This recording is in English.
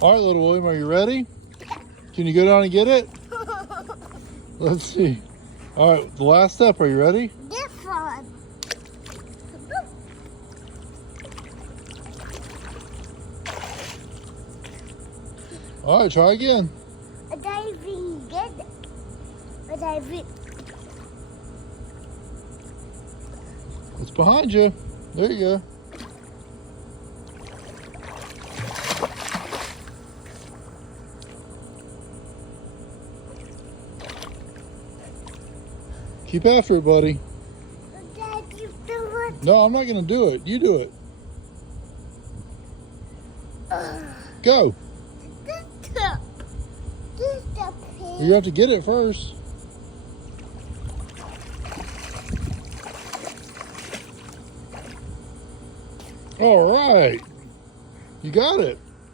All right, little William, are you ready? Can you go down and get it? Let's see. All right, the last step. Are you ready? This one. All right, try again. I don't even get it. I don't even. It's behind you. There you go. Keep after it, buddy. Dad, you do it. No, I'm not going to do it. You do it. Go. You have to get it first. All right. You got it.